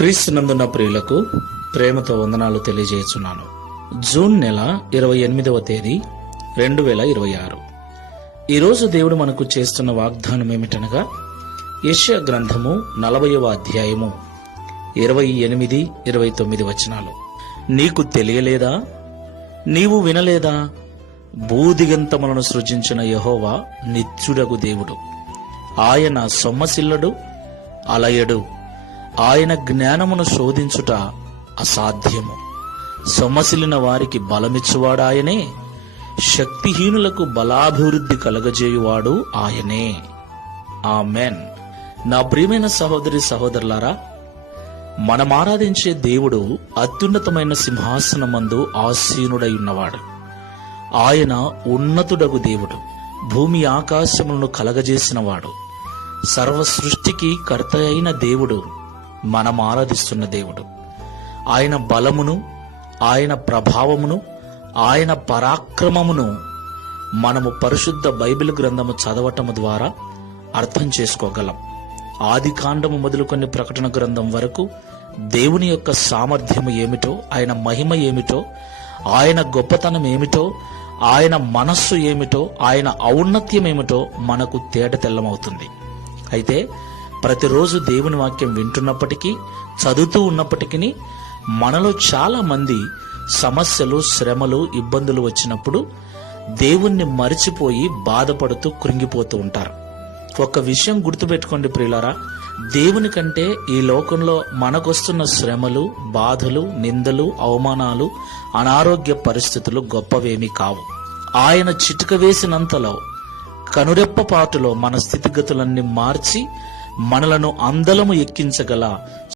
క్రీస్తునందున్న ప్రియులకు ప్రేమతో వందనాలు తెలియజేస్తున్నాను. జూన్ నెల 28వ తేదీ 2026. ఈరోజు దేవుడు మనకు చేస్తున్న వాగ్దానం ఏమిటనగా, యెషయా గ్రంథము 40వ అధ్యాయము 28, 29 వచనాలు. నీకు తెలియలేదా? నీవు వినలేదా? భూదిగంతములను సృజించిన యెహోవా నిత్యుడగు దేవుడు. ఆయన సొమ్మసిల్లడు, అలయడు. ఆయన జ్ఞానమును శోధించుట అసాధ్యము. సొమ్మసిలిన వారికి బలమిచ్చువాడాయనే, శక్తిహీనులకు బలాభివృద్ధి కలగజేయువాడు ఆయనే. ఆమెన్. నా ప్రియమైన సహోదరి సహోదరులారా, మనం ఆరాధించే దేవుడు అత్యున్నతమైన సింహాసనమందు ఆసీనుడై ఉన్నవాడు. ఆయన ఉన్నతుడగు దేవుడు, భూమి ఆకాశములను కలగజేసినవాడు, సర్వ సృష్టికి కర్త అయిన దేవుడు, మనం ఆరాధిస్తున్న దేవుడు. ఆయన బలమును, ఆయన ప్రభావమును, ఆయన పరాక్రమమును మనము పరిశుద్ధ బైబిల్ గ్రంథము చదవటము ద్వారా అర్థం చేసుకోగలం. ఆది కాండము మొదలుకొని ప్రకటన గ్రంథం వరకు దేవుని యొక్క సామర్థ్యము ఏమిటో, ఆయన మహిమ ఏమిటో, ఆయన గొప్పతనం ఏమిటో, ఆయన మనస్సు ఏమిటో, ఆయన ఔన్నత్యం ఏమిటో మనకు తేటతెల్లమవుతుంది. అయితే ప్రతిరోజు దేవుని వాక్యం వింటున్నప్పటికీ, చదువుతూ ఉన్నప్పటికీ మనలో చాలా మంది సమస్యలు, శ్రమలు, ఇబ్బందులు వచ్చినప్పుడు దేవుణ్ణి మరిచిపోయి బాధపడుతూ కృంగిపోతూ ఉంటారు. ఒక విషయం గుర్తుపెట్టుకోండి ప్రియులారా, దేవుని కంటే ఈ లోకంలో మనకొస్తున్న శ్రమలు, బాధలు, నిందలు, అవమానాలు, అనారోగ్య పరిస్థితులు గొప్పవేమీ కావు. ఆయన చిటిక వేసినంతలో, కనురెప్పపాటులో మన స్థితిగతులన్నీ మార్చి మనలను అందలము ఎక్కించగల